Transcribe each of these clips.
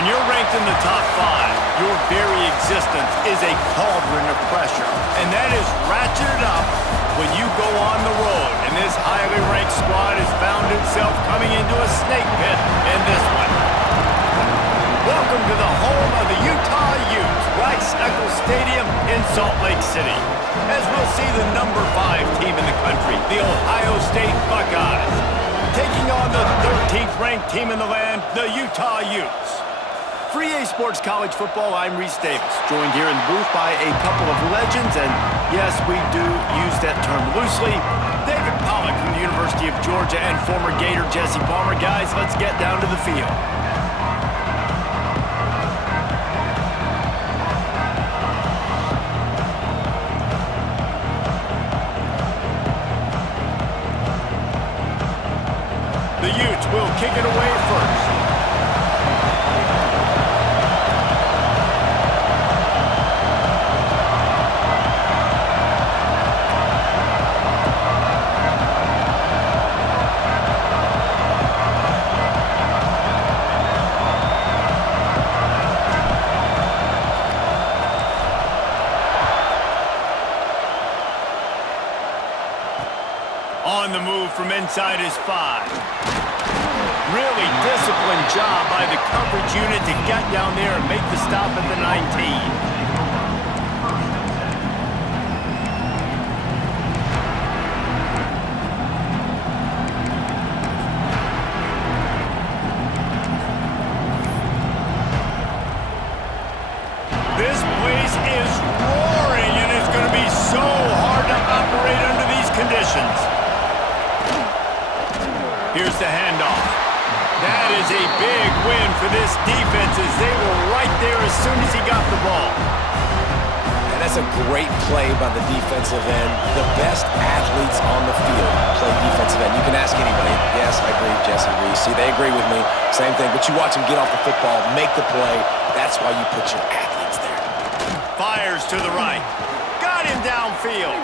When you're ranked in the top 5, your very existence is a cauldron of pressure. And that is ratcheted up when you go on the road. And this highly ranked squad has found itself coming into a snake pit in this one. Welcome to the home of the Utah Utes, Rice-Eccles Stadium in Salt Lake City. As we'll see the number 5 team in the country, the Ohio State Buckeyes, taking on the 13th ranked team in the land, the Utah Utes. For EA Sports College Football, I'm Reese Davis, joined here in the booth by a couple of legends, and yes, we do use that term loosely. David Pollack from the University of Georgia and former Gator Jesse Palmer. Guys, let's get down to the field. The Utes will kick it away first. On the move from inside his 5. Really disciplined job by the coverage unit to get down there and make the stop at the 19. This place is roaring, and it's going to be so hard to operate under these conditions. Here's the handoff. That is a big win for this defense as they were right there as soon as he got the ball. And that's a great play by the defensive end. The best athletes on the field play defensive end. You can ask anybody. Yes, I agree, Jesse Reese. See, they agree with me. Same thing. But you watch them get off the football, make the play. That's why you put your athletes there. Fires to the right. Got him downfield.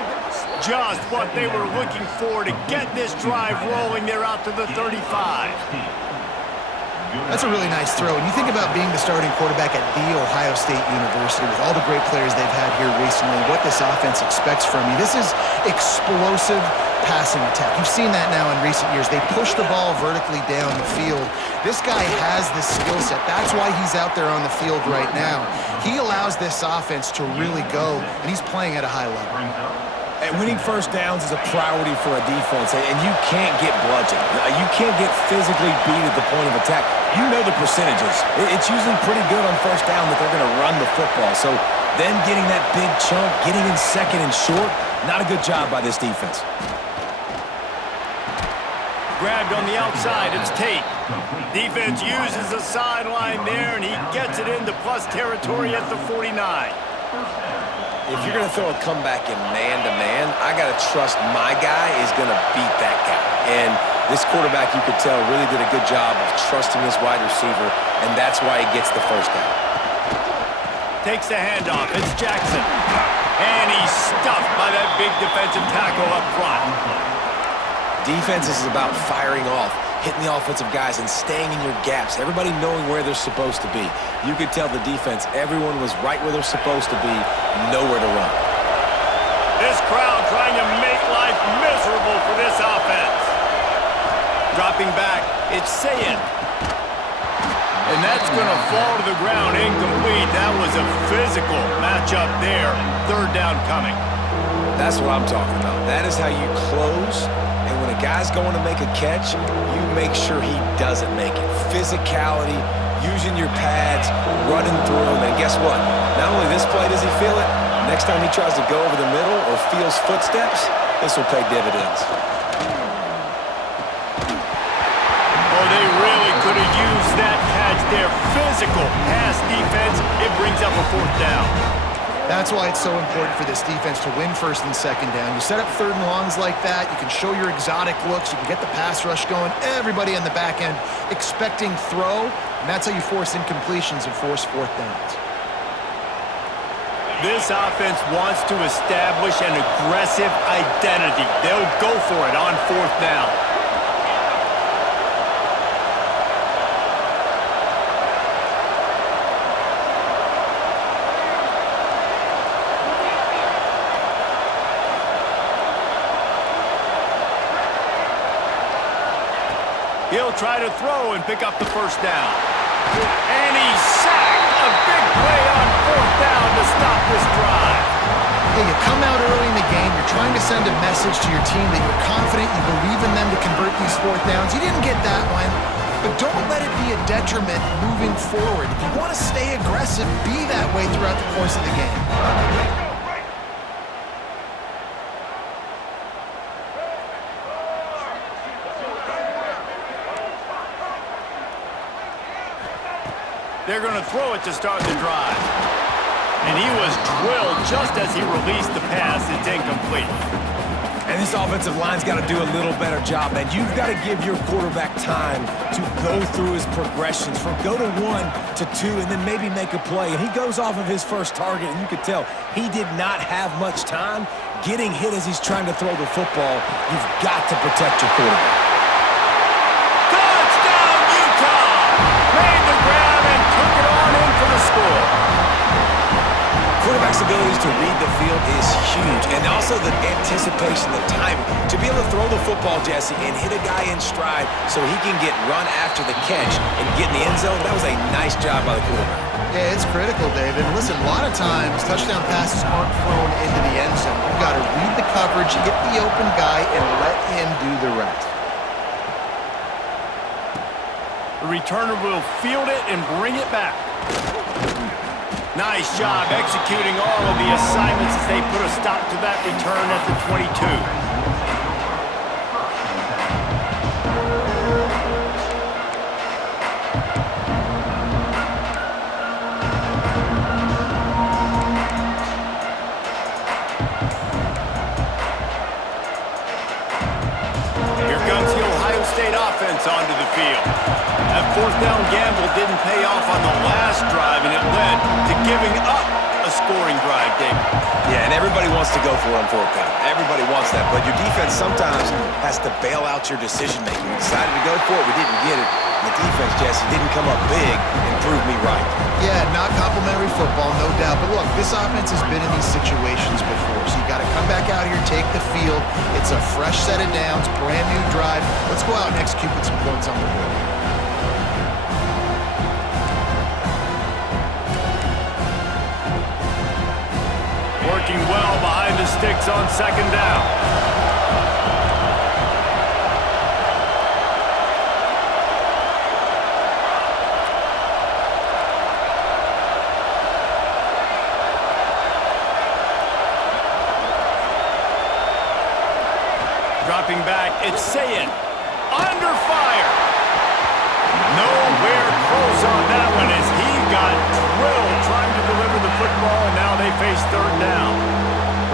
Just what they were looking for to get this drive rolling. They're out to the 35. That's a really nice throw. And you think about being the starting quarterback at The Ohio State University with all the great players they've had here recently, what this offense expects from you. This is explosive passing attack. You've seen that now in recent years. They push the ball vertically down the field. This guy has the skill set. That's why he's out there on the field right now. He allows this offense to really go, and he's playing at a high level. And winning first downs is a priority for a defense, and you can't get bludgeoned. You can't get physically beat at the point of attack. You know the percentages. It's usually pretty good on first down that they're going to run the football. So then getting that big chunk, getting in second and short, not a good job by this defense. Grabbed on the outside, it's Tate. Defense uses the sideline there, and he gets it into plus territory at the 49. If you're going to throw a comeback in man-to-man, I got to trust my guy is going to beat that guy. And this quarterback, you could tell, really did a good job of trusting his wide receiver, and that's why he gets the first down. Takes the handoff. It's Jackson. And he's stuffed by that big defensive tackle up front. Defense is about firing off, hitting the offensive guys, and staying in your gaps. Everybody knowing where they're supposed to be. You could tell the defense, everyone was right where they're supposed to be, nowhere to run. This crowd trying to make life miserable for this offense. Dropping back, it's Sayin. And that's going to fall to the ground incomplete. That was a physical matchup there. Third down coming. That's what I'm talking about. That is how you close. And when a guy's going to make a catch, you make sure he doesn't make it. Physicality, using your pads, running through them. And guess what? Not only this play does he feel it, next time he tries to go over the middle or feels footsteps, this will pay dividends. Oh, they really could have used that catch there. Physical pass defense. It brings up a fourth down. That's why it's so important for this defense to win first and second down. You set up third and longs like that, you can show your exotic looks, you can get the pass rush going, everybody on the back end expecting throw, and that's how you force incompletions and force fourth downs. This offense wants to establish an aggressive identity. They'll go for it on fourth down. He'll try to throw and pick up the first down. And he's sacked. A big play on fourth down to stop this drive. Hey, you come out early in the game, you're trying to send a message to your team that you're confident, you believe in them to convert these fourth downs. You didn't get that one, but don't let it be a detriment moving forward. If you want to stay aggressive, be that way throughout the course of the game. They're going to throw it to start the drive. And he was drilled just as he released the pass. It's incomplete. And this offensive line's got to do a little better job, man. You've got to give your quarterback time to go through his progressions from go to 1 to 2 and then maybe make a play. And he goes off of his first target, and you could tell he did not have much time getting hit as he's trying to throw the football. You've got to protect your quarterback. Touchdown, Utah! Made the grab and took it on in for the score. Quarterback's abilities to read the field is huge, and also the anticipation, the timing. To be able to throw the football, Jesse, and hit a guy in stride so he can get run after the catch and get in the end zone, that was a nice job by the quarterback. Yeah, it's critical, David. Listen, a lot of times touchdown passes aren't thrown into the end zone. You've got to read the coverage, hit the open guy, and let him do the rest. The returner will field it and bring it back. Nice job executing all of the assignments as they put a stop to that return at the 22. Here comes the Ohio State offense onto the field. That fourth down gamble didn't pay off on the last drive, and it led to giving up a scoring drive, David. Yeah, and everybody wants to go for it on fourth down. Everybody wants that, but your defense sometimes has to bail out your decision-making. We decided to go for it, we didn't get it. The defense, Jesse, didn't come up big and prove me right. Yeah, not complimentary football, no doubt. But look, this offense has been in these situations before, so you got to come back out here, take the field. It's a fresh set of downs, brand new drive. Let's go out and execute with some points on the board. Working well behind the sticks on second down. Dropping back, it's Sayin. Under fire. Nowhere close on that one as he got drilled trying to deliver the football, and now they face third down.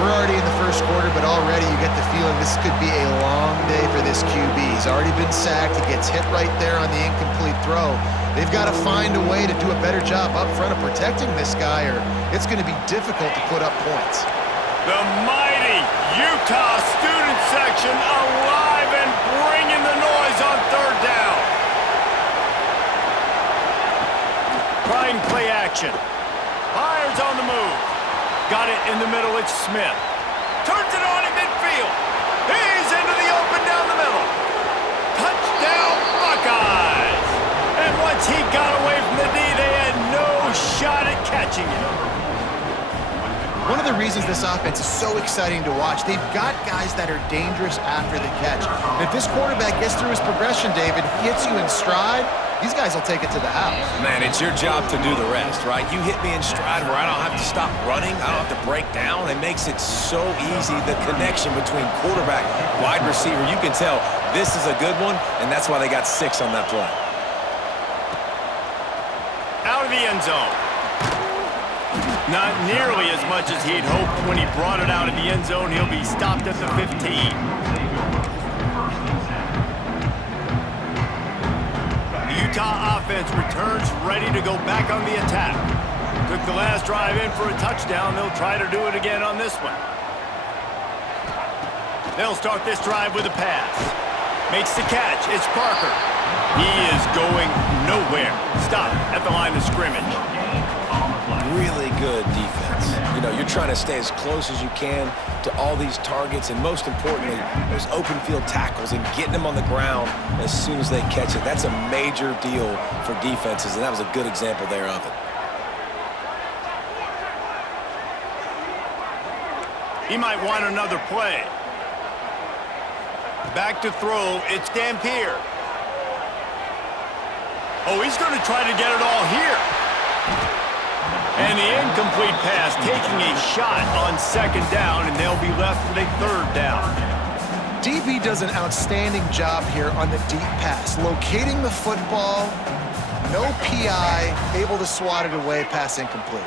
We're already in the first quarter, but already you get the feeling this could be a long day for this QB. He's already been sacked. He gets hit right there on the incomplete throw. They've got to find a way to do a better job up front of protecting this guy, or it's going to be difficult to put up points. The mighty Utah student section alive and bringing the noise on third down. Trying play action. Fires on the move. Got it in the middle, it's Smith. Turns it on in midfield. He's into the open down the middle. Touchdown, Buckeyes. And once he got away from the D, they had no shot at catching him. One of the reasons this offense is so exciting to watch, they've got guys that are dangerous after the catch. And if this quarterback gets through his progression, David, hits you in stride, these guys will take it to the house. Man, it's your job to do the rest, right? You hit me in stride where I don't have to stop running. I don't have to break down. It makes it so easy, the connection between quarterback, wide receiver. You can tell this is a good one, and that's why they got 6 on that play. Out of the end zone. Not nearly as much as he'd hoped when he brought it out of the end zone. He'll be stopped at the 15. The Utah offense returns ready to go back on the attack. Took the last drive in for a touchdown. They'll try to do it again on this one. They'll start this drive with a pass. Makes the catch. It's Parker. He is going nowhere. Stop at the line of scrimmage. really good defense. You know, you're trying to stay as close as you can to all these targets, and most importantly, those open field tackles and getting them on the ground as soon as they catch it. That's a major deal for defenses, and that was a good example there of it. He might want another play. Back to throw, it's Dampier. Oh, he's going to try to get it all here. And the incomplete pass, taking a shot on second down, and they'll be left with a third down. DB does an outstanding job here on the deep pass, locating the football, no PI, able to swat it away, pass incomplete.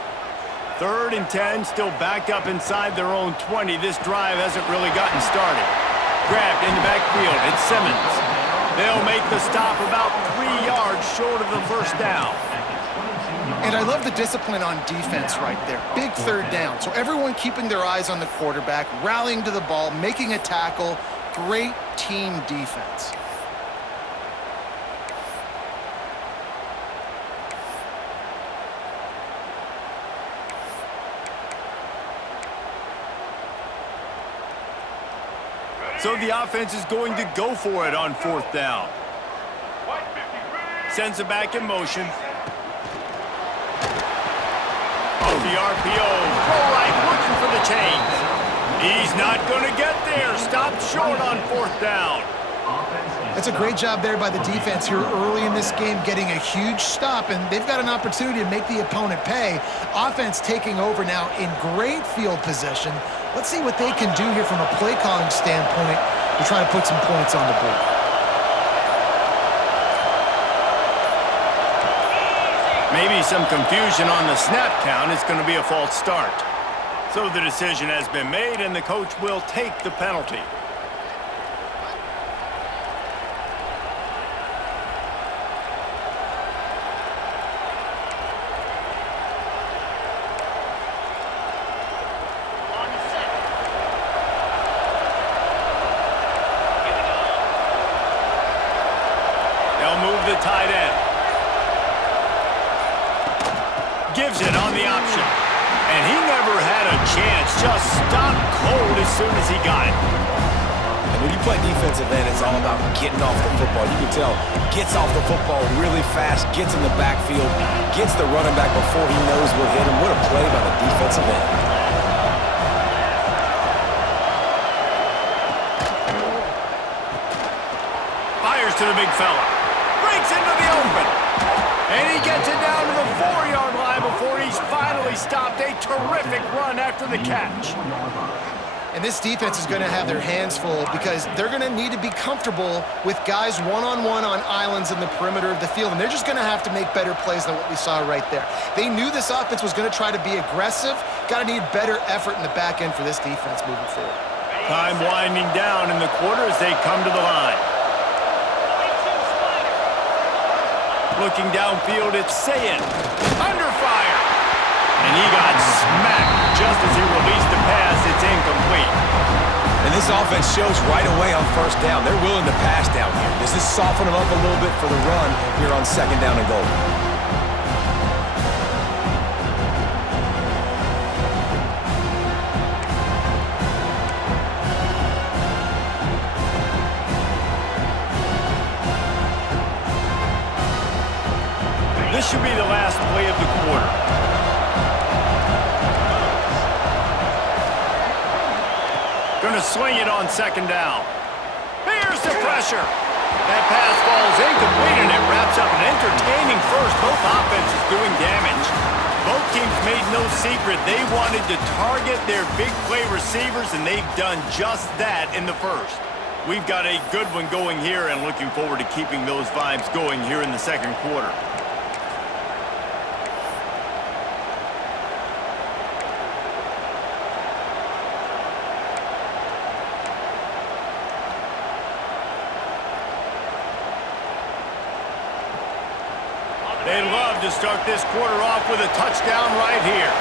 3rd and 10, still backed up inside their own 20. This drive hasn't really gotten started. Grabbed in the backfield, it's Simmons. They'll make the stop about 3 yards short of the first down. And I love the discipline on defense right there. Big third down. So everyone keeping their eyes on the quarterback, rallying to the ball, making a tackle. Great team defense. So the offense is going to go for it on 4th down. Sends it back in motion. Off the RPO, throw right, looking for the chains. He's not going to get there. Stopped short on 4th down. That's a great job there by the defense here early in this game, getting a huge stop, and they've got an opportunity to make the opponent pay. Offense taking over now in great field position. Let's see what they can do here from a play calling standpoint to try to put some points on the board. Maybe some confusion on the snap count. It's going to be a false start. So the decision has been made, and the coach will take the penalty. They'll move the tight end. Gives it on the option. And he never had a chance. Just stopped cold as soon as he got it. And when you play defensive end, it's all about getting off the football. You can tell, gets off the football really fast, gets in the backfield, gets the running back before he knows what hit him. What a play by the defensive end. Fires to the big fella. Breaks into the open. And he gets it down to the 4-yard line before he's finally stopped. A terrific run after the catch. And this defense is going to have their hands full because they're going to need to be comfortable with guys one-on-one on islands in the perimeter of the field. And they're just going to have to make better plays than what we saw right there. They knew this offense was going to try to be aggressive. Got to need better effort in the back end for this defense moving forward. Time winding down in the quarter as they come to the line. Looking downfield, it's Sayin. Under fire. And he got smacked just as he released the pass. It's incomplete. And this offense shows right away on 1st down. They're willing to pass down here. Does this soften them up a little bit for the run here on 2nd down and goal? This should be the last play of the quarter. Going to swing it on 2nd down. Here's the pressure. That pass falls incomplete, and it wraps up an entertaining first. Both offenses doing damage. Both teams made no secret. They wanted to target their big play receivers, and they've done just that in the first. We've got a good one going here, and looking forward to keeping those vibes going here in the 2nd quarter. They'd love to start this quarter off with a touchdown right here.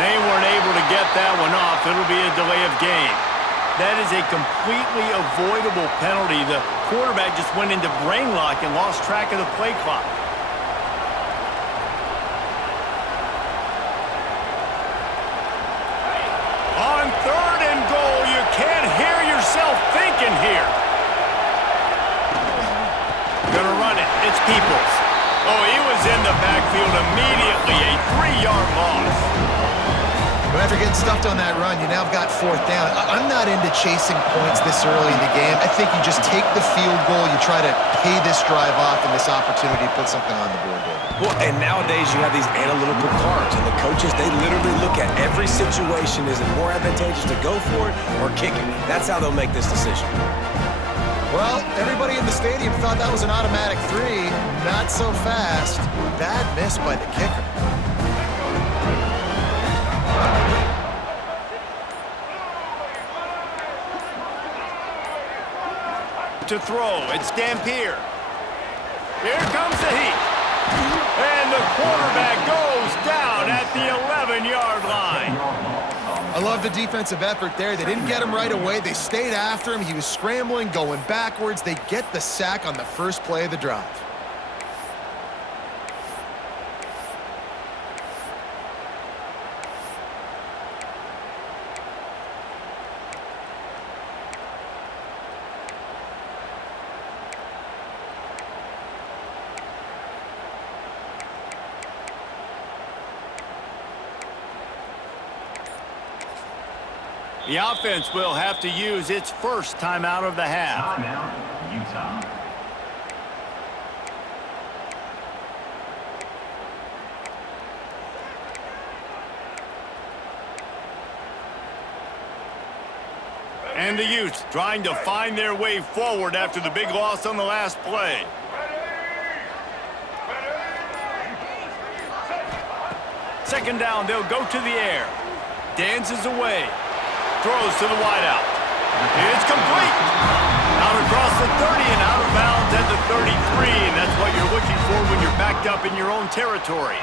They weren't able to get that one off. It'll be a delay of game. That is a completely avoidable penalty. The quarterback just went into brain lock and lost track of the play clock. On 3rd and goal, you can't hear yourself thinking here. Gonna run it. It's Peoples. Oh, he was in the backfield immediately. A 3-yard loss. But after getting stuffed on that run, you now have got 4th down. I'm not into chasing points this early in the game. I think you just take the field goal. You try to pay this drive off and this opportunity to put something on the board, David. Well, and nowadays you have these analytical cards, and the coaches, they literally look at every situation. Is it more advantageous to go for it or kick it? That's how they'll make this decision. Well, everybody in the stadium thought that was an automatic 3. Not so fast. Bad miss by the kicker. To throw, it's Dampier. Here comes the heat. And the quarterback goes down at the 11-yard line. I love the defensive effort there. They didn't get him right away. They stayed after him. He was scrambling, going backwards. They get the sack on the first play of the drive. The offense will have to use its first timeout of the half. Timeout, Utah. And the Utes trying to find their way forward after the big loss on the last play. Second down, they'll go to the air. Dances away. Throws to the wideout. It's complete. Out across the 30 and out of bounds at the 33. And that's what you're looking for when you're backed up in your own territory.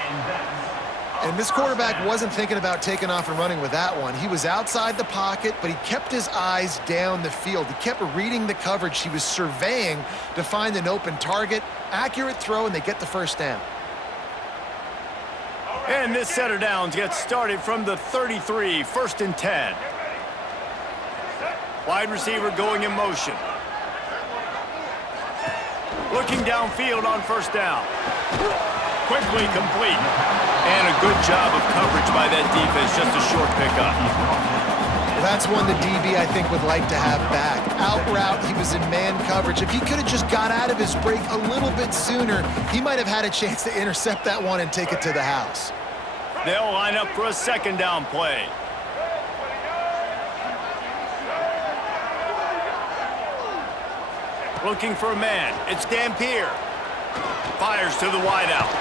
And this quarterback wasn't thinking about taking off and running with that one. He was outside the pocket, but he kept his eyes down the field. He kept reading the coverage. He was surveying to find an open target. Accurate throw, and they get the first down. And this set of downs gets started from the 33, 1st and 10. Wide receiver going in motion. Looking downfield on 1st down. Quickly complete. And a good job of coverage by that defense. Just a short pickup. That's one the DB, I think, would like to have back. Out route, he was in man coverage. If he could have just got out of his break a little bit sooner, he might have had a chance to intercept that one and take it to the house. They'll line up for a 2nd down play. Looking for a man. It's Dampier. Fires to the wideout.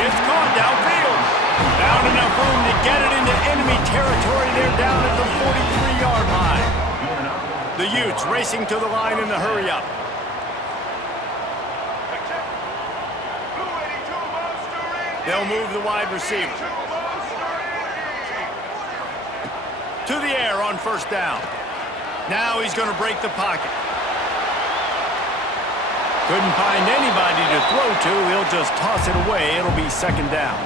It's caught downfield. Found enough room to get it into enemy territory. They're down at the 43-yard line. The Utes racing to the line in the hurry-up. They'll move the wide receiver. To the air on 1st down. Now he's going to break the pocket. Couldn't find anybody to throw to. He'll just toss it away. It'll be 2nd down.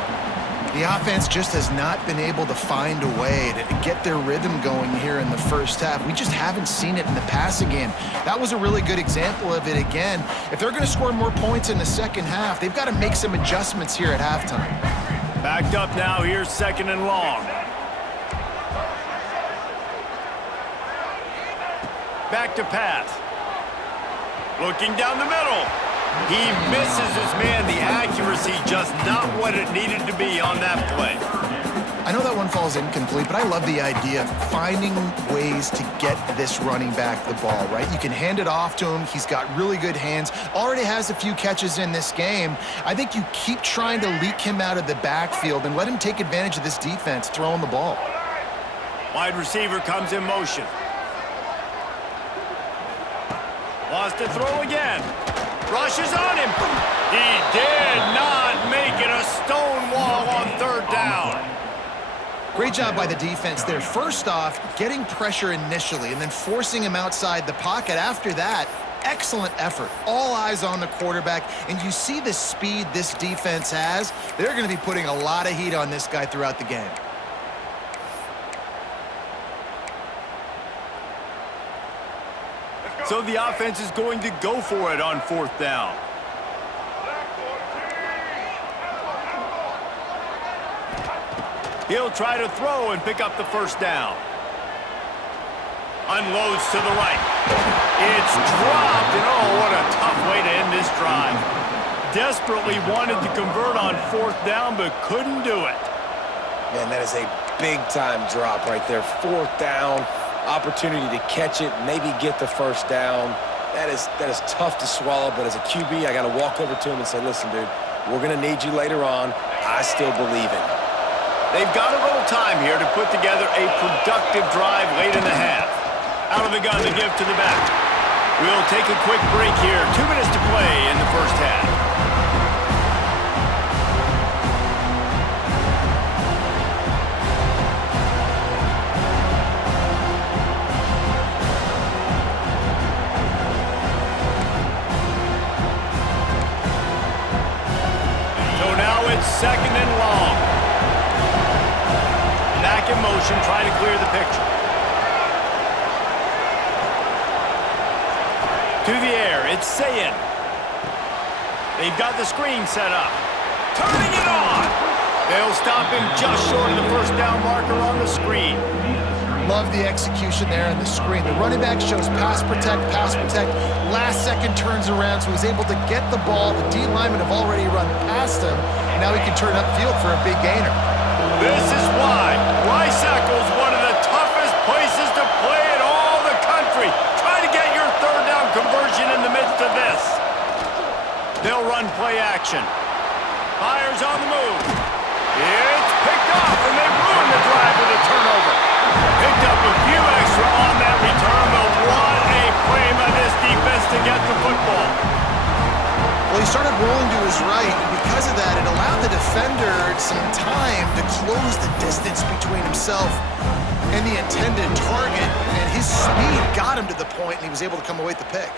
The offense just has not been able to find a way to get their rhythm going here in the first half. We just haven't seen it in the passing game. That was a really good example of it again. If they're going to score more points in the second half, they've got to make some adjustments here at halftime. Backed up now. Here's 2nd and long. Back to pass. Looking down the middle. He misses his man. The accuracy just not what it needed to be on that play. I know that one falls incomplete, but I love the idea of finding ways to get this running back the ball, right? You can hand it off to him. He's got really good hands. Already has a few catches in this game. I think you keep trying to leak him out of the backfield and let him take advantage of this defense throwing the ball. Wide receiver comes in motion. Wants to throw again. Rushes on him. He did not make it. A stone wall on 3rd down. Great job by the defense there. First off, getting pressure initially and then forcing him outside the pocket. After that, excellent effort. All eyes on the quarterback, and you see the speed this defense has. They're going to be putting a lot of heat on this guy throughout the game. So the offense is going to go for it on 4th down. He'll try to throw and pick up the 1st down. Unloads to the right. It's dropped, and oh, what a tough way to end this drive. Desperately wanted to convert on 4th down, but couldn't do it. Man, that is a big-time drop right there. 4th down, opportunity to catch it, maybe get the 1st down. That is tough to swallow, but as a QB, I got to walk over to him and say, listen, dude, we're going to need you later on. I still believe in you. They've got a little time here to put together a productive drive late in the half. Out of the gun to give to the back. We'll take a quick break here. 2 minutes to play in the 1st half. So now it's 2nd and long. Back in motion, trying to clear the picture. To the air, it's Sayin. They've got the screen set up. Turning it on! They'll stop him just short of the 1st down marker on the screen. Love the execution there on the screen. The running back shows pass protect. Last second turns around, so he's able to get the ball. The D linemen have already run past him, and now he can turn upfield for a big gainer. This is why Rice-Eccles is one of the toughest places to play in all the country. Try to get your 3rd down conversion in the midst of this. They'll run play action. Fires on the move. It's picked off, and they ruin the drive with a turnover. Picked up a few extra on that return, but what a play by this defense to get the football. Well, he started rolling to his right, and because of that, it allowed the defender some time to close the distance between himself and the intended target, and his speed got him to the point, and he was able to come away with the pick.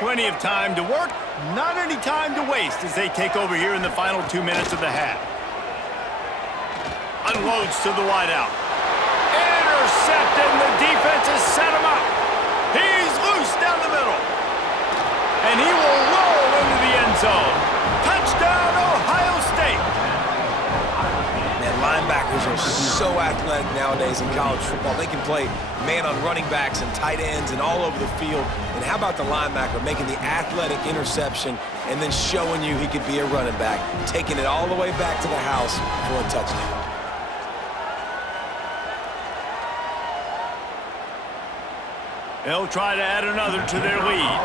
Plenty of time to work, not any time to waste as they take over here in the final 2 minutes of the half. Unloads to the wideout. Intercepted, and the defense has set him up. He's loose down the middle. And he will roll into the end zone. Touchdown, Ohio State. Man, linebackers are so athletic nowadays in college football. They can play man on running backs and tight ends and all over the field. And how about the linebacker making the athletic interception and then showing you he could be a running back, taking it all the way back to the house for a touchdown. They'll try to add another to their lead.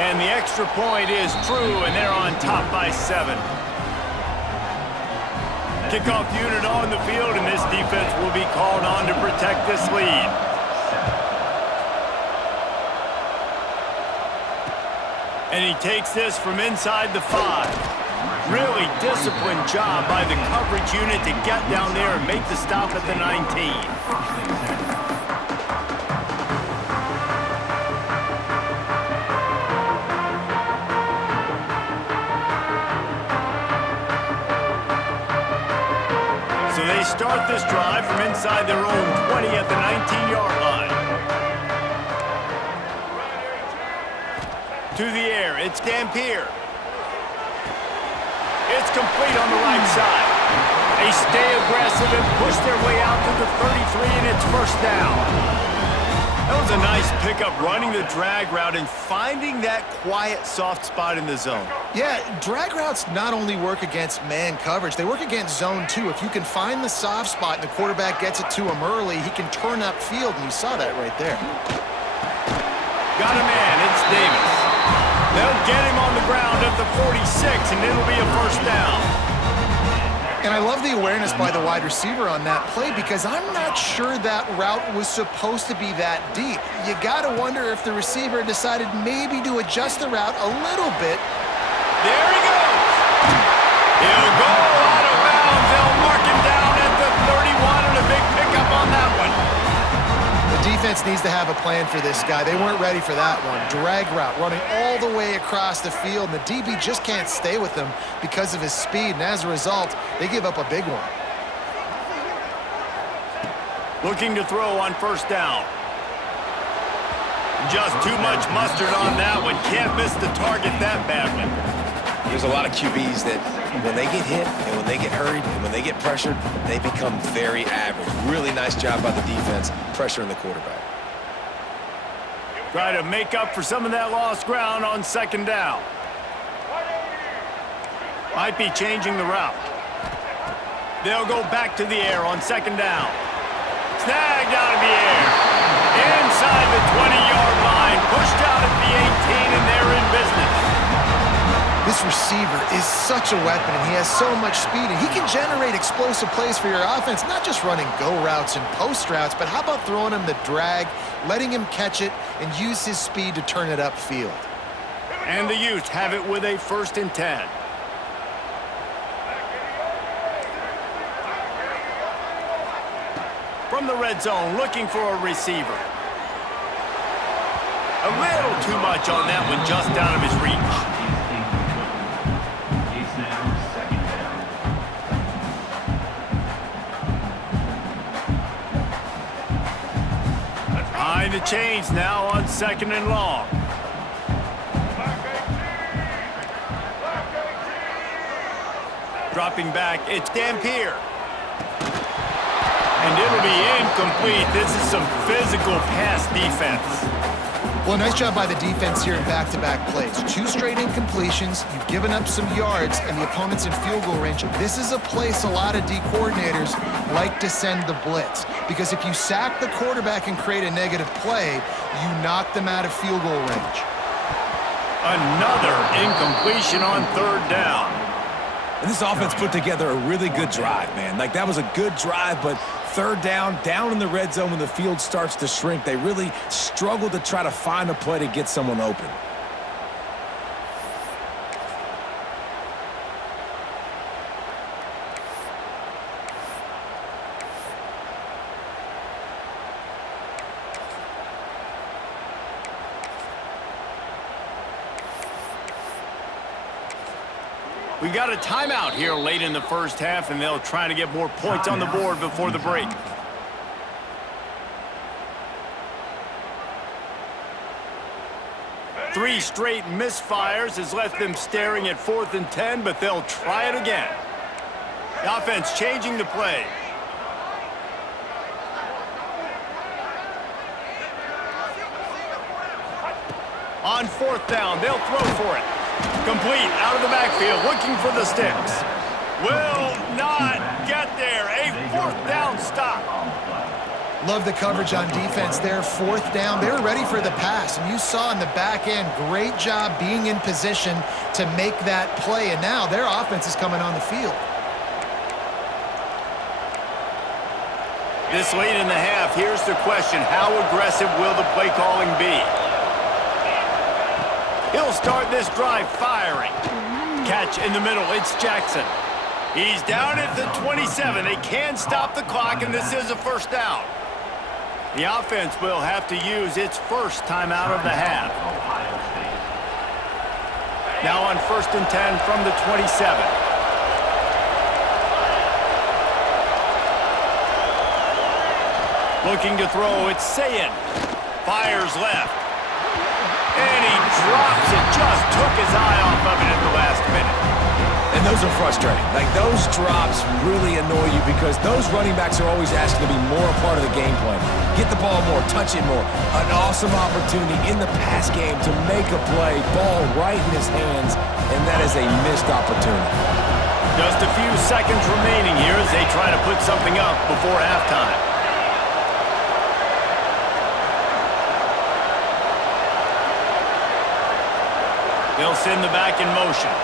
And the extra point is true, and they're on top by 7. Kickoff unit on the field, and this defense will be called on to protect this lead. And he takes this from inside the 5. Really disciplined job by the coverage unit to get down there and make the stop at the 19. So they start this drive from inside their own 20 at the 19-yard line. To the air, it's Dampier. It's complete on the right side. They stay aggressive and push their way out to the 33, and it's 1st down. That was a nice pickup, running the drag route and finding that quiet, soft spot in the zone. Yeah, drag routes not only work against man coverage, they work against zone too. If you can find the soft spot and the quarterback gets it to him early, he can turn upfield, and you saw that right there. Got a man, it's Davis. They'll get him on the ground at the 46, and it'll be a 1st down. And I love the awareness by the wide receiver on that play, because I'm not sure that route was supposed to be that deep. You got to wonder if the receiver decided maybe to adjust the route a little bit. There he goes. He'll go out of bounds defense needs to have a plan for this guy. They weren't ready for that one. Drag route, running all the way across the field, and the DB just can't stay with him because of his speed, and as a result, they give up a big one. Looking to throw on first down. Just too much mustard on that one. Can't miss the target that badly. There's a lot of QBs that when they get hit and when they get hurried and when they get pressured, they become very average. Really nice job by the defense pressuring the quarterback. Try to make up for some of that lost ground on second down. Might be changing the route. They'll go back to the air on second down. Snagged out of the air. Inside the 20-yard line. Pushed out at the 18, and they're in business. This receiver is such a weapon, and he has so much speed, and he can generate explosive plays for your offense, not just running go routes and post routes, but how about throwing him the drag, letting him catch it, and use his speed to turn it upfield. And the Utes have it with a 1st and 10. From the red zone, looking for a receiver. A little too much on that one, just out of his reach. Behind the chains now on 2nd and long. Dropping back, it's Dampier. And it'll be incomplete. This is some physical pass defense. Well, nice job by the defense here in back-to-back plays. 2 straight incompletions, you've given up some yards, and the opponent's in field goal range. This is a place a lot of D coordinators like to send the blitz, because if you sack the quarterback and create a negative play, you knock them out of field goal range. Another incompletion on 3rd down. And this offense put together a really good drive, man. Like, that was a good drive, but 3rd down in the red zone when the field starts to shrink, they really struggle to try to find a play to get someone open. We got a timeout here late in the first half, and they'll try to get more points on the board before the break. Three straight misfires has left them staring at 4th and 10, but they'll try it again. The offense changing the play. On 4th down, they'll throw for it. Complete out of the backfield, looking for the sticks. Will not get there. A 4th down stop. Love the coverage on defense there. 4th down, they were ready for the pass, and you saw in the back end, great job being in position to make that play, and now their offense is coming on the field. This late in the half, here's the question: how aggressive will the play calling be? He'll start this drive firing. Catch in the middle, it's Jackson. He's down at the 27. They can stop the clock, and this is a 1st down. The offense will have to use its 1st timeout of the half. Now on 1st and 10 from the 27. Looking to throw, it's Sayin. Fires left. And he drops it, just took his eye off of it at the last minute. And those are frustrating. Like, those drops really annoy you because those running backs are always asking to be more a part of the game plan. Get the ball more, touch it more. An awesome opportunity in the pass game to make a play, ball right in his hands, and that is a missed opportunity. Just a few seconds remaining here as they try to put something up before halftime. They'll send the back in motion.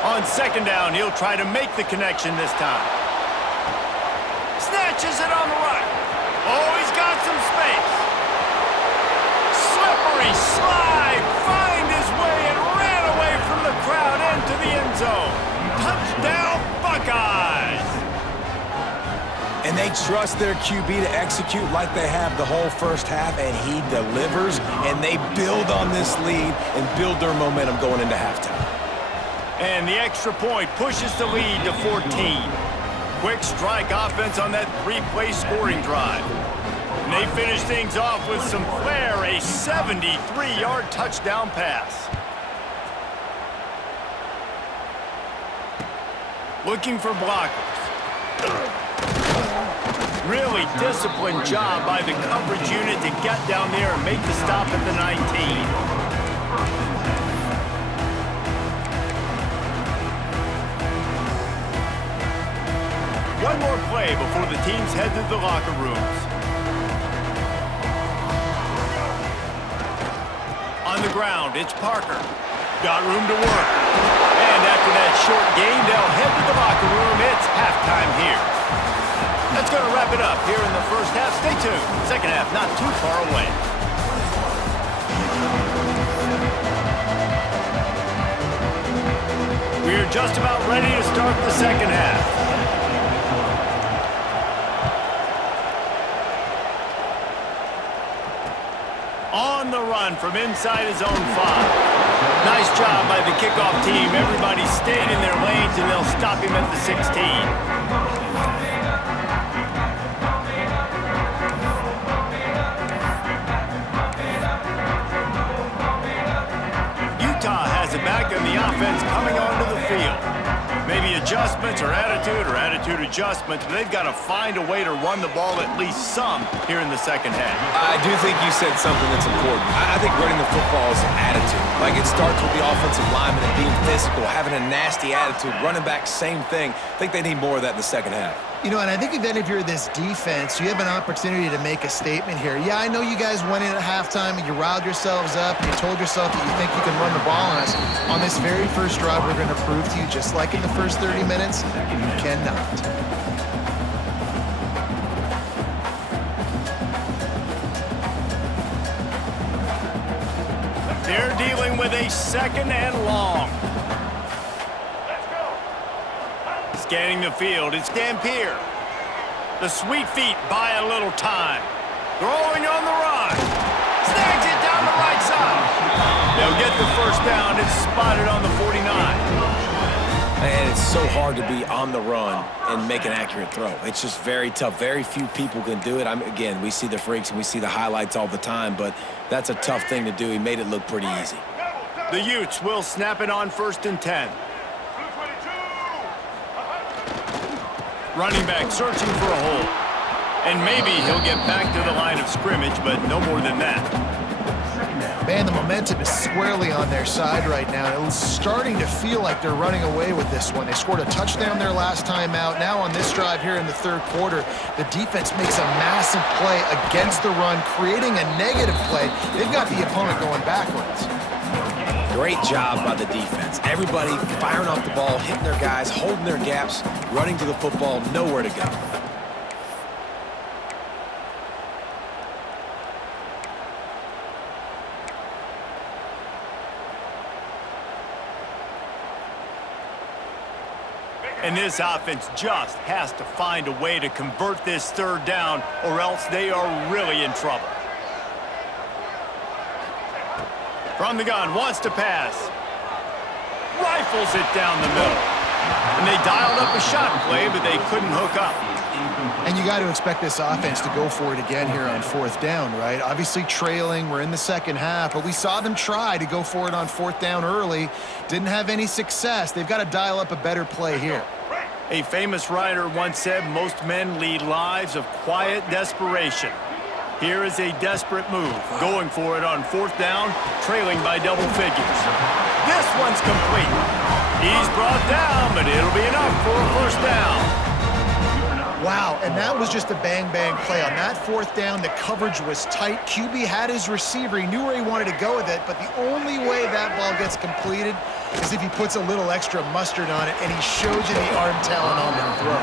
On 2nd down, he'll try to make the connection this time. Snatches it on the right. Oh, he's got some space. Slippery slide. Find his way and ran away from the crowd into the end zone. Touchdown, Buckeyes. And they trust their QB to execute like they have the whole first half, and he delivers, and they build on this lead and build their momentum going into halftime. And the extra point pushes the lead to 14. Quick strike offense on that three-play scoring drive. And they finish things off with some flair, a 73-yard touchdown pass. Looking for blockers. Really disciplined job by the coverage unit to get down there and make the stop at the 19. One more play before the teams head to the locker rooms. On the ground, it's Parker. Got room to work. And after that short game, they'll head to the locker room. It's halftime here. That's going to wrap it up here in the first half. Stay tuned. Second half not too far away. We're just about ready to start the second half. On the run from inside his own 5. Nice job by the kickoff team. Everybody stayed in their lanes, and they'll stop him at the 16. Utah has it back, and the offense coming onto the field. Maybe adjustments or attitude adjustments, but they've got to find a way to run the ball at least some here in the second half. I do think you said something that's important. I think running the football is an attitude. Like, it starts with the offensive lineman and being physical, having a nasty attitude. Running back, same thing. I think they need more of that in the second half. You know, and I think even if you're this defense, you have an opportunity to make a statement here. Yeah, I know you guys went in at halftime and you riled yourselves up and you told yourself that you think you can run the ball on us. On this very first drive, we're going to prove to you, just like in the first 30 minutes, you cannot. They're dealing with a second and long. Scanning the field, it's Dampier. The sweet feet buy a little time. Throwing on the run. Snags it down the right side. They'll get the first down. It's spotted on the 49. And it's so hard to be on the run and make an accurate throw. It's just very tough. Very few people can do it. Again, we see the freaks and we see the highlights all the time, but that's a tough thing to do. He made it look pretty easy. The Utes will snap it on 1st and 10. Running back searching for a hole. And maybe he'll get back to the line of scrimmage, but no more than that. Man, the momentum is squarely on their side right now. It's starting to feel like they're running away with this one. They scored a touchdown their last time out. Now on this drive here in the third quarter, the defense makes a massive play against the run, creating a negative play. They've got the opponent going backwards. Great job by the defense. Everybody firing off the ball, hitting their guys, holding their gaps, running to the football, nowhere to go. And this offense just has to find a way to convert this third down, or else they are really in trouble. From the gun, wants to pass. Rifles it down the middle. And they dialed up a shot play, but they couldn't hook up. And you got to expect this offense to go for it again here on 4th down, right? Obviously trailing, we're in the second half, but we saw them try to go for it on 4th down early. Didn't have any success. They've got to dial up a better play here. A famous writer once said, most men lead lives of quiet desperation. Here is a desperate move, going for it on 4th down, trailing by double figures. This one's complete. He's brought down, but it'll be enough for a first down. Wow, and that was just a bang-bang play. On that 4th down, the coverage was tight. QB had his receiver. He knew where he wanted to go with it, but the only way that ball gets completed is if he puts a little extra mustard on it, and he shows you the arm talent on the throw.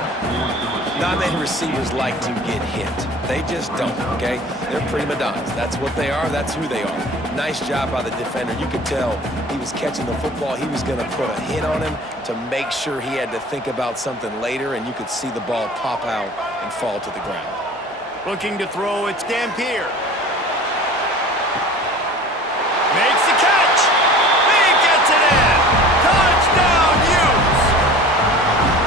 Not many receivers like to get hit. They just don't, okay? They're prima donnas. That's what they are. That's who they are. Nice job by the defender. You could tell he was catching the football. He was going to put a hit on him to make sure he had to think about something later, and you could see the ball pop out and fall to the ground. Looking to throw, it's Dampier. Makes the catch. He gets it in. Touchdown, Utes.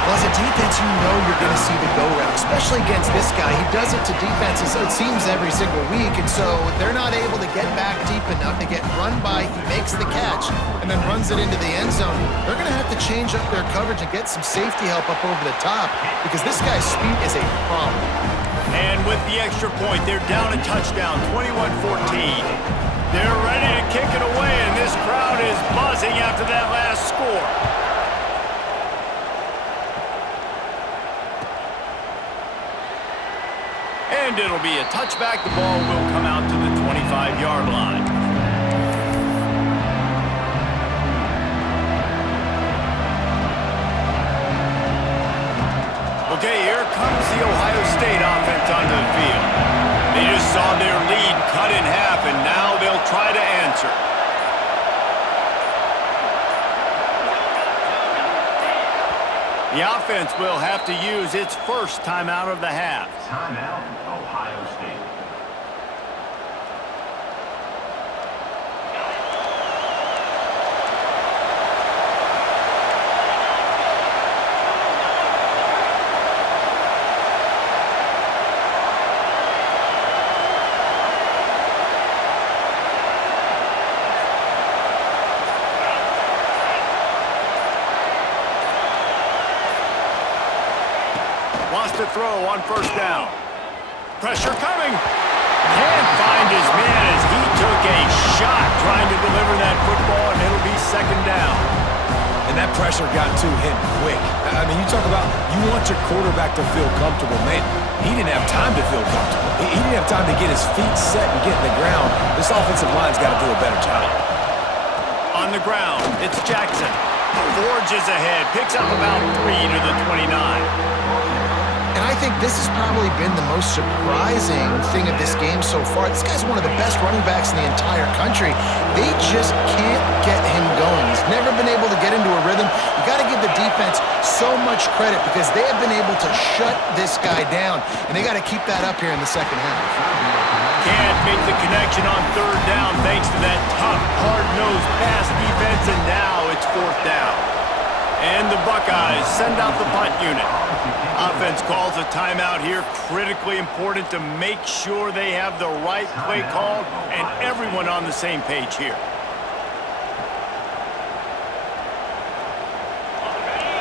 Well, as a defense, you know you're going to see the go route, especially against this guy. He does it to defenses, it seems, every single week, and so they're not able to get back deep enough. They get run by, he makes the catch, and then runs it into the end zone. They're going to have to change up their coverage and get some safety help up over the top because this guy's speed is a problem. And with the extra point, they're down a touchdown, 21-14. They're ready to kick it away, and this crowd is buzzing after that last score. And it'll be a touchback. The ball will come out to the 25-yard line. Okay, here comes the Ohio State offense onto the field. They just saw their lead cut in half, and now they'll try to answer. The offense will have to use its first timeout of the half. Timeout, Ohio State. Wants to throw on first down. Pressure coming. Can't find his man as he took a shot trying to deliver that football, and it'll be second down. And that pressure got to him quick. I mean, you talk about you want your quarterback to feel comfortable. Man, he didn't have time to feel comfortable. He didn't have time to get his feet set and get in the ground. This offensive line's got to do a better job. On the ground, it's Jackson. Forges ahead, picks up about 3 to the 29. And I think this has probably been the most surprising thing of this game so far. This guy's one of the best running backs in the entire country. They just can't get him going. He's never been able to get into a rhythm. You got to give the defense so much credit because they have been able to shut this guy down, and they got to keep that up here in the second half. Can't make the connection on third down thanks to that tough, hard-nosed pass defense, and now it's fourth down. And the Buckeyes send out the punt unit. Offense calls a timeout here. Critically important to make sure they have the right play called and everyone on the same page here.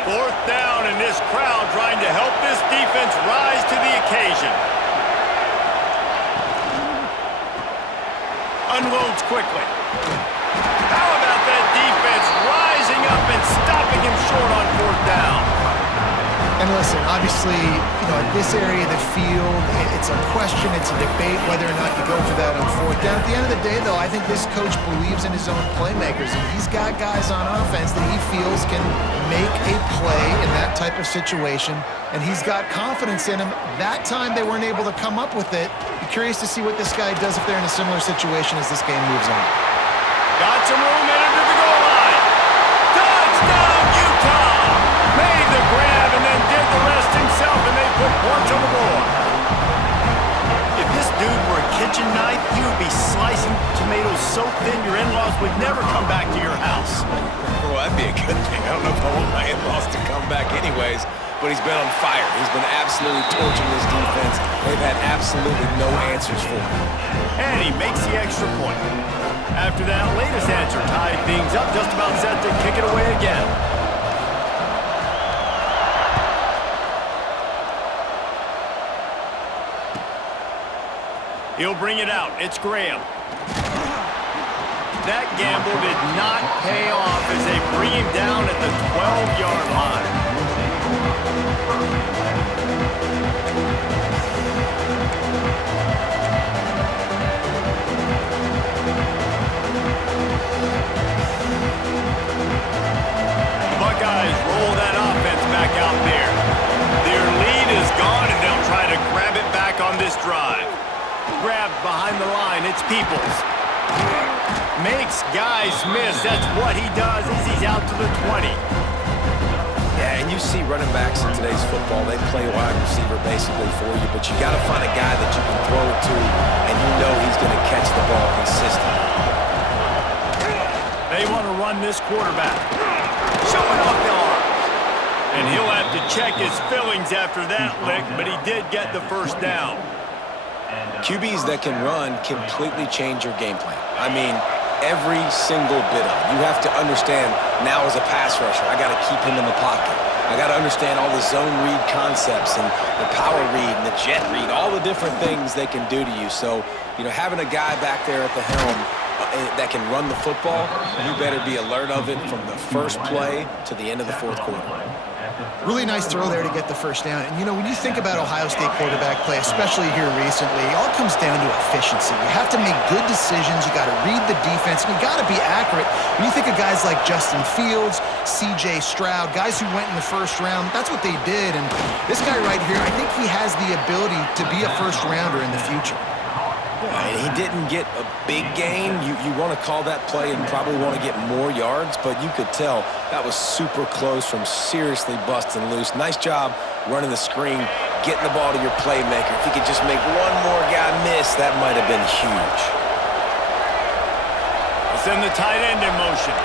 Fourth down, and this crowd trying to help this defense rise to the occasion. Unloads quickly. How about that defense rising up and stopping him short on fourth down? And listen, obviously, at this area of the field, it's a question, it's a debate whether or not you go for that on fourth down. At the end of the day, though, I think this coach believes in his own playmakers, and he's got guys on offense that he feels can make a play in that type of situation, and he's got confidence in him. That time they weren't able to come up with it. Be curious to see what this guy does if they're in a similar situation as this game moves on. Got some room in under the goal line. Touchdown, Utah! Made the grab and then did the rest himself, and they put points on the board. If this dude were a kitchen knife, you would be slicing tomatoes so thin your in-laws would never come back to your house. Well, that'd be a good thing. I don't know if I want my in-laws to come back anyways, but he's been on fire. He's been absolutely torching this defense. They've had absolutely no answers for him. And he makes the extra point. After that latest answer tied things up, just about set to kick it away again. He'll bring it out. It's Graham. That gamble did not pay off as they bring him down at the 12-yard line. Buckeyes roll that offense back out there. Their lead is gone, and they'll try to grab it back on this drive. Grabbed behind the line, it's Peoples. Makes guys miss. That's what he does as he's out to the 20. Yeah, and and you see running backs in today's football, they play wide receiver basically for you, but you got to find a guy that you can throw it to, and you know he's going to catch the ball consistently. They want to run this quarterback. Showing off the arm. And he'll have to check his fillings after that lick, but he did get the first down. QBs that can run completely change your game plan. I mean, every single bit of it. You have to understand now as a pass rusher, I got to keep him in the pocket. I got to understand all the zone read concepts and the power read and the jet read, all the different things they can do to you. So, you know, having a guy back there at the helm that can run the football, you better be alert of it from the first play to the end of the fourth quarter. Really nice throw there to get the first down. And, you know, when you think about Ohio State quarterback play, especially here recently, it all comes down to efficiency. You have to make good decisions. You got to read the defense, and you got to be accurate. When you think of guys like Justin Fields, C.J. Stroud, guys who went in the first round, that's what they did. And this guy right here, I think he has the ability to be a first-rounder in the future. And he didn't get a big gain. You want to call that play and probably want to get more yards, but you could tell that was super close from seriously busting loose. Nice job running the screen, getting the ball to your playmaker. If he could just make one more guy miss, that might have been huge. Let's send the tight end in motion.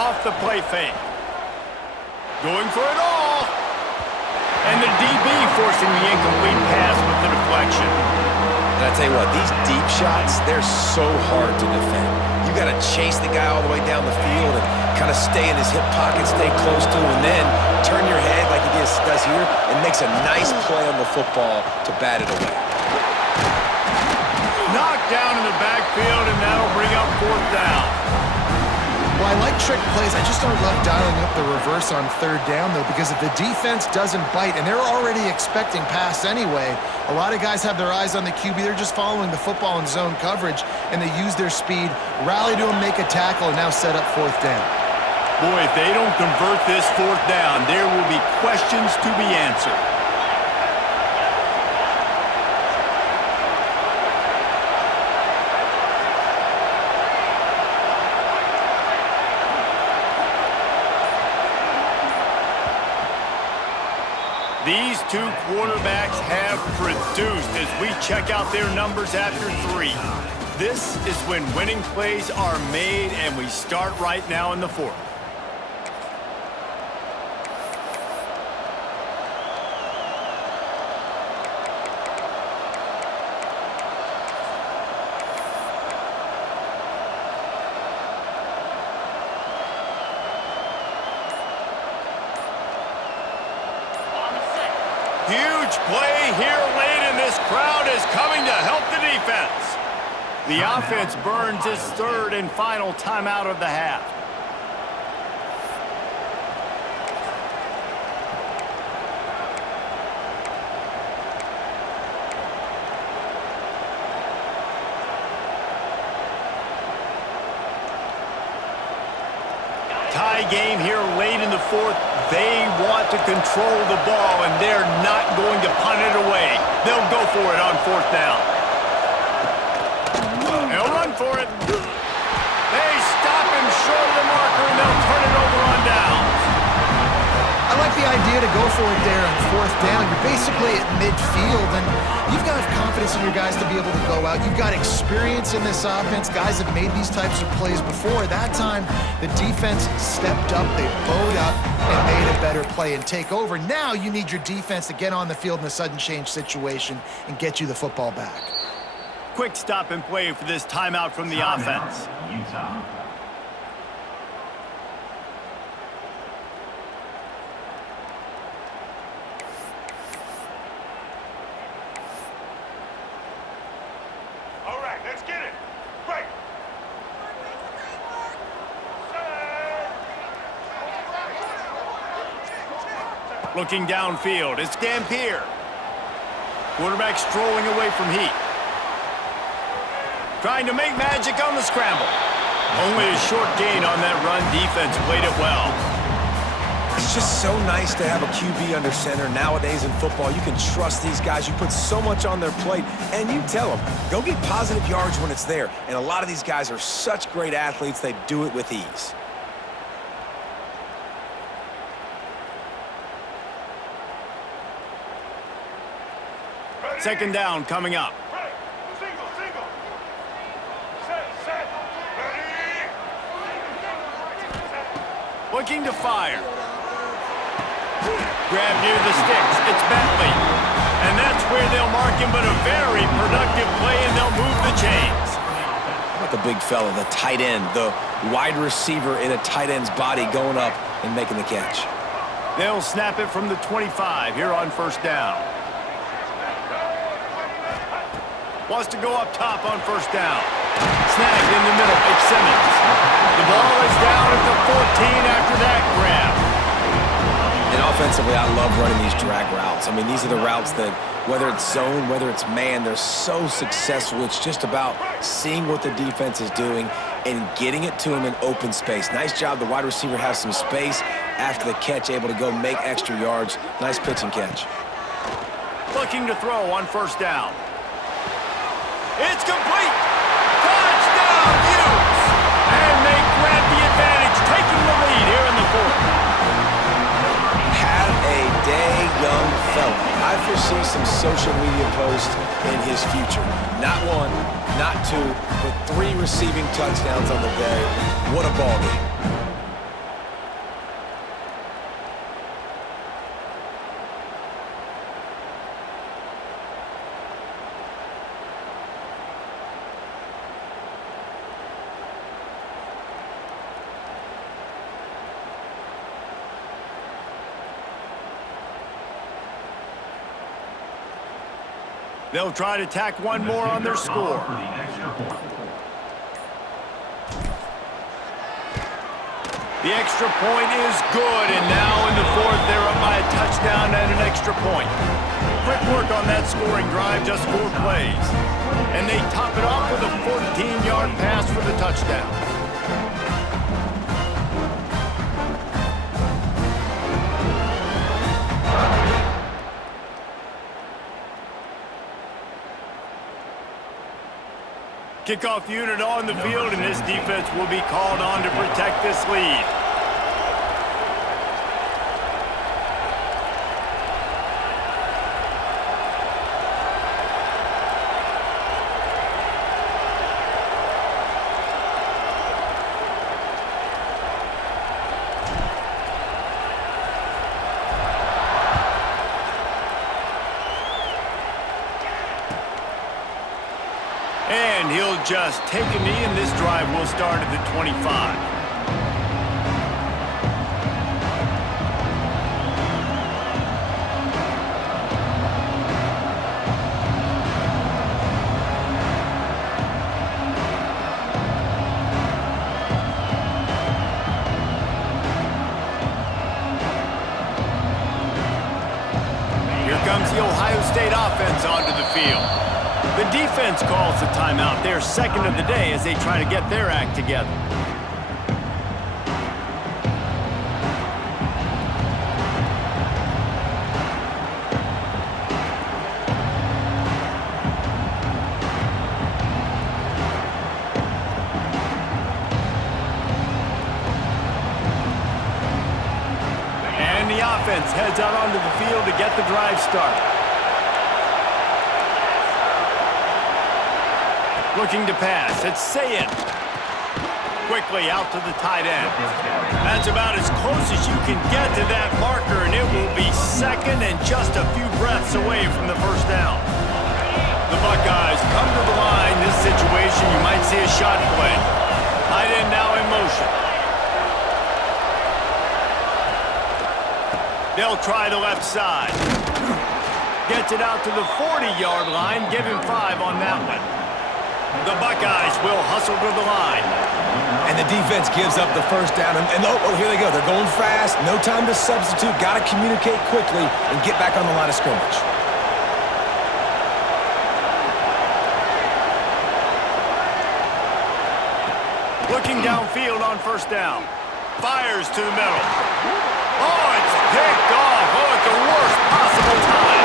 Off the play fake. Going for it all. And the DB forcing the incomplete pass with the deflection. And I tell you what, these deep shots, they're so hard to defend. You got to chase the guy all the way down the field and kind of stay in his hip pocket, stay close to him, and then turn your head like he does here and makes a nice play on the football to bat it away. Knocked down in the backfield, and that'll bring up fourth down. Well, I like trick plays. I just don't love dialing up the reverse on third down, though, because if the defense doesn't bite, and they're already expecting pass anyway, a lot of guys have their eyes on the QB. They're just following the football in zone coverage, and they use their speed, rally to him, make a tackle, and now set up fourth down. Boy, if they don't convert this fourth down, there will be questions to be answered. These two quarterbacks have produced as we check out their numbers after 3. This is when winning plays are made, and we start right now in the fourth. Huge play here late, and this crowd is coming to help the defense. The offense burns its third and final timeout of the half. Tie game here late in the fourth. They want to control the ball, and they're not going to punt it away. They'll go for it on fourth down. They'll run for it. They stop him short of the marker, and they'll turn it over on downs. I like the idea to go for it there on fourth down. You're basically at midfield, and you've got confidence in your guys to be able to go out. You've got experience in this offense. Guys have made these types of plays before. That time, the defense stepped up, they bowed up, and made a better play and take over. Now you need your defense to get on the field in a sudden change situation and get you the football back. Quick stop and play for this timeout from the offense. Utah. All right, let's get it. Right. Looking downfield, it's Dampier. Quarterback strolling away from Heat. Trying to make magic on the scramble. Only a short gain on that run. Defense played it well. It's just so nice to have a QB under center. Nowadays in football, you can trust these guys. You put so much on their plate, and you tell them, go get positive yards when it's there. And a lot of these guys are such great athletes, they do it with ease. Second down coming up. Right. Single, single. Set. Ready. Looking to fire. Grab near the sticks. It's Bentley. And that's where they'll mark him, but a very productive play, and they'll move the chains. How about the big fella, the tight end, the wide receiver in a tight end's body going up and making the catch? They'll snap it from the 25 here on first down. Wants to go up top on first down. Snagged in the middle. It's Simmons. The ball is down at the 14 after that grab. And offensively, I love running these drag routes. I mean, these are the routes that, whether it's zone, whether it's man, they're so successful. It's just about seeing what the defense is doing and getting it to him in open space. Nice job. The wide receiver has some space after the catch, able to go make extra yards. Nice pitch and catch. Looking to throw on first down. It's complete. Touchdown, Utes! And they grab the advantage, taking the lead here in the fourth. Have a day, young fella. I foresee some social media posts in his future. Not one, not two, but 3 receiving touchdowns on the day. What a ball game. They'll try to tack one more on their score. For the extra point. The extra point is good, and now in the fourth, they're up by a touchdown and an extra point. Quick work on that scoring drive, just 4 plays. And they top it off with a 14-yard pass for the touchdown. Kickoff unit on the field, and this defense will be called on to protect this lead. And he'll just take a knee, and this drive will start at the 25. Here comes the Ohio State offense onto the field. The defense calls the timeout. They're second of the day as they try to get their act together. And the offense heads out onto the field to get the drive started. Looking to pass. It's Sayin. Quickly out to the tight end. That's about as close as you can get to that marker, and it will be second and just a few breaths away from the first down. The Buckeyes come to the line. This situation, you might see a shot play. Tight end now in motion. They'll try the left side. Gets it out to the 40-yard line. Give him 5 on that one. The Buckeyes will hustle to the line. And the defense gives up the first down. And oh, here they go. They're going fast. No time to substitute. Got to communicate quickly and get back on the line of scrimmage. Looking downfield on first down. Fires to the middle. Oh, it's picked off. Oh, at the worst possible time.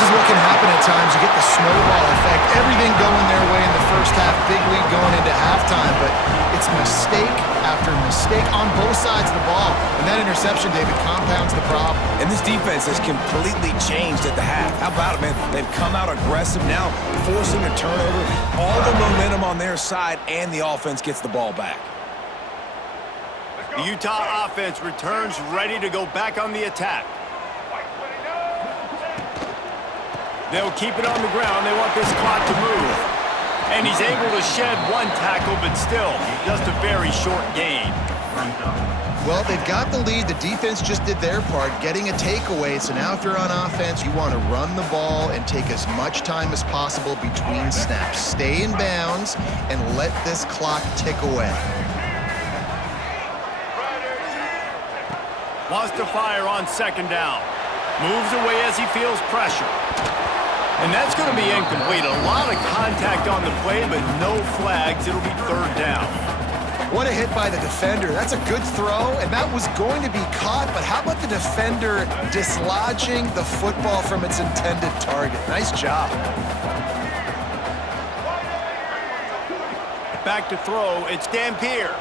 This is what can happen at times. You get the snowball effect. Everything going their way in the first half. Big lead going into halftime, but it's mistake after mistake on both sides of the ball. And that interception, David, compounds the problem. And this defense has completely changed at the half. How about it, man? They've come out aggressive now, forcing a turnover. All the momentum on their side, and the offense gets the ball back. The Utah offense returns ready to go back on the attack. They'll keep it on the ground. They want this clock to move. And he's able to shed one tackle, but still, just a very short gain. Well, they've got the lead. The defense just did their part, getting a takeaway. So now if you're on offense, you want to run the ball and take as much time as possible between snaps. Stay in bounds and let this clock tick away. Wants to fire on second down. Moves away as he feels pressure. And that's going to be incomplete. A lot of contact on the play, but no flags. It'll be third down. What a hit by the defender. That's a good throw, and that was going to be caught, but how about the defender dislodging the football from its intended target? Nice job. Back to throw. It's Dampier.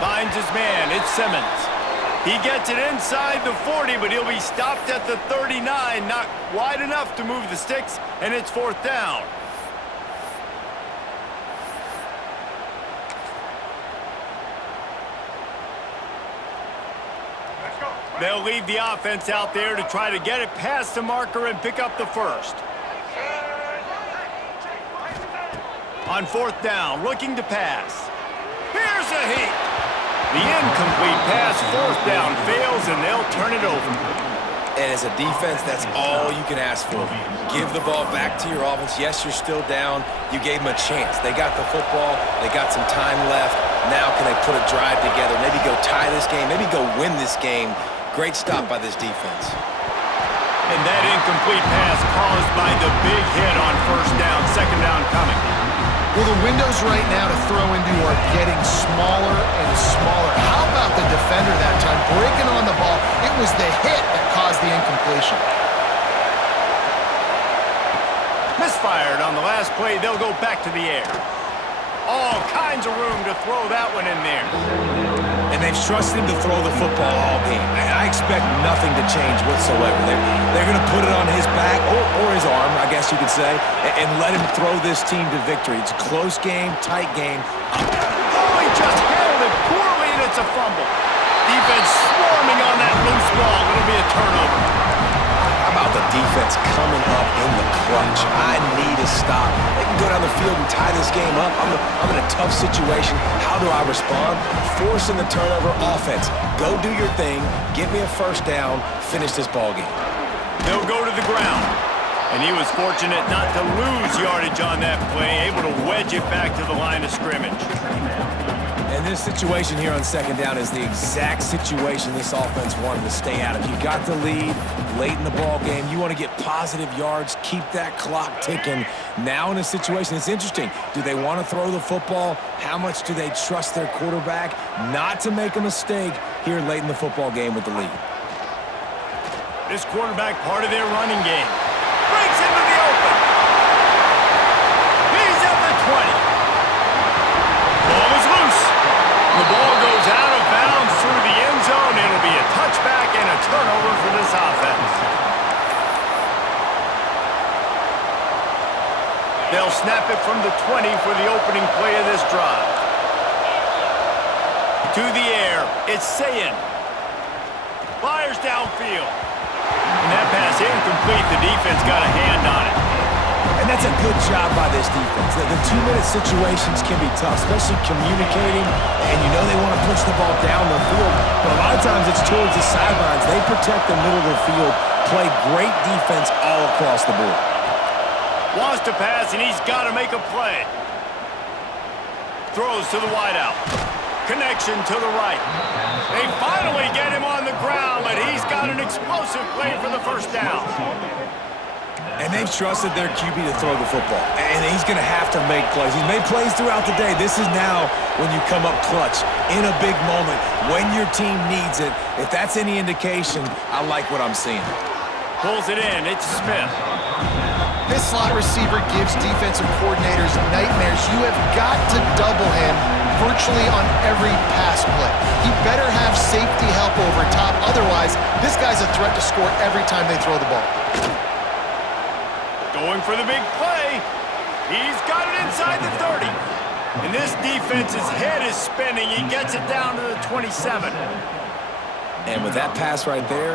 Finds his man. It's Simmons. He gets it inside the 40, but he'll be stopped at the 39. Not wide enough to move the sticks, and it's fourth down. They'll leave the offense out there to try to get it past the marker and pick up the first. On fourth down, looking to pass. Here's a heat. The incomplete pass, fourth down, fails, and they'll turn it over. And as a defense, that's all you can ask for. Give the ball back to your offense. Yes, you're still down. You gave them a chance. They got the football. They got some time left. Now can they put a drive together? Maybe go tie this game. Maybe go win this game. Great stop by this defense. And that incomplete pass caused by the big hit on first down. Second down coming. Well, the windows right now to throw into are getting smaller and smaller. How about the defender that time breaking on the ball? It was the hit that caused the incompletion. Misfired on the last play. They'll go back to the air. All kinds of room to throw that one in there. And they've trusted him to throw the football all game. I expect nothing to change whatsoever. They're going to put it on his back, or his arm, I guess you could say, and let him throw this team to victory. It's a close game, tight game. Oh, he just handled it poorly, and it's a fumble. Defense swarming on that loose ball. It'll be a turnover. How about the defense coming up in the clutch? I need a stop. They can go down the field and tie this game up. I'm in a tough situation. How do I respond? Forcing the turnover. Offense, go do your thing. Get me a first down. Finish this ball game. They'll go to the ground. And he was fortunate not to lose yardage on that play, able to wedge it back to the line of scrimmage. And this situation here on second down is the exact situation this offense wanted to stay out of. You got the lead late in the ball game. You want to get positive yards, keep that clock ticking. Now in a situation, it's interesting. Do they want to throw the football? How much do they trust their quarterback not to make a mistake here late in the football game with the lead? This quarterback, part of their running game. Breaks into the open. He's at the 20. Ball is loose. The ball goes out of bounds through the end zone. It'll be a touchback and a turnover for this offense. They'll snap it from the 20 for the opening play of this drive. To the air, it's Sayin. Fires downfield. And that pass incomplete. The defense got a hand on it. And that's a good job by this defense. The two-minute situations can be tough, especially communicating, and you know they want to push the ball down the field, but a lot of times it's towards the sidelines. They protect the middle of the field, play great defense all across the board. Wants to pass, and he's got to make a play. Throws to the wideout. Connection to the right. They finally get him on the ground, but he's got an explosive play for the first down. And they've trusted their QB to throw the football. And he's going to have to make plays. He's made plays throughout the day. This is now when you come up clutch in a big moment when your team needs it. If that's any indication, I like what I'm seeing. Pulls it in. It's Smith. This slot receiver gives defensive coordinators nightmares. You have got to double him virtually on every pass play. He better have safety help over top. Otherwise, this guy's a threat to score every time they throw the ball. Going for the big play. He's got it inside the 30. And this defense's head is spinning. He gets it down to the 27. And with that pass right there,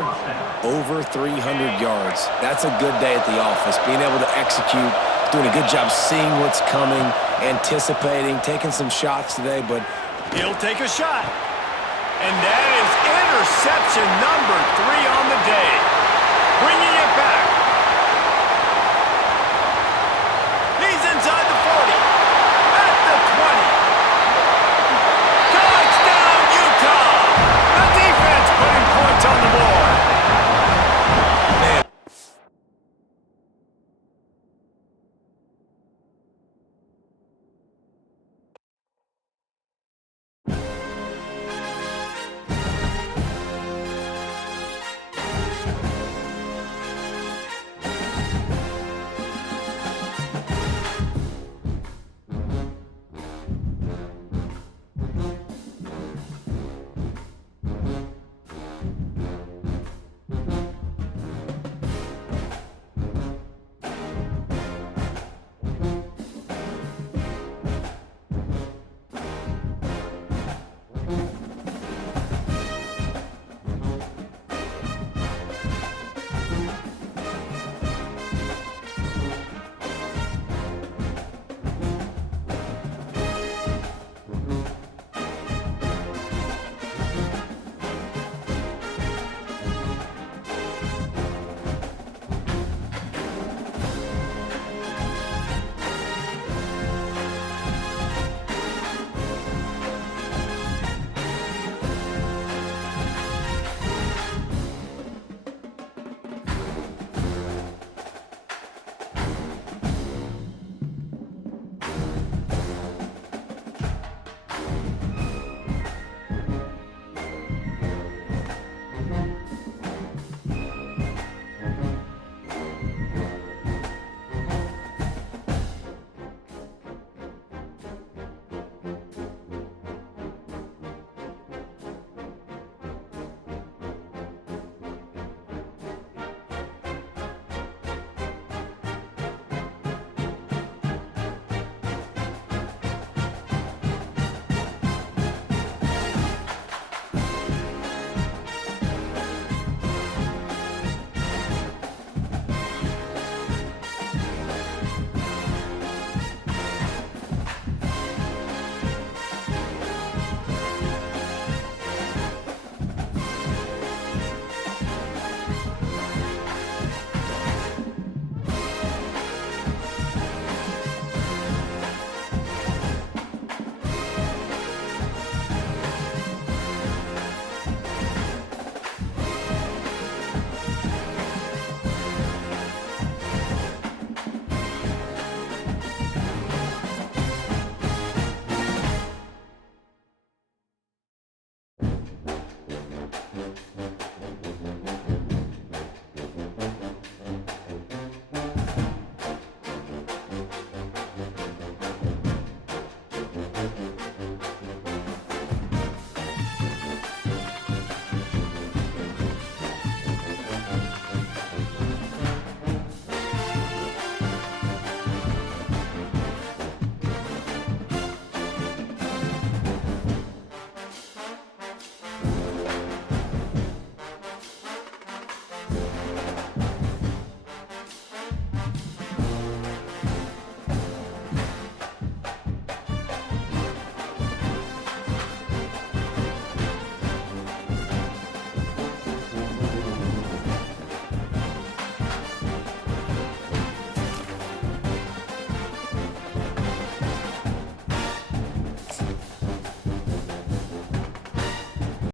over 300 yards. That's a good day at the office. Being able to execute, doing a good job seeing what's coming, anticipating, taking some shots today, but he'll take a shot. And that is interception number 3 on the day. Bringing it back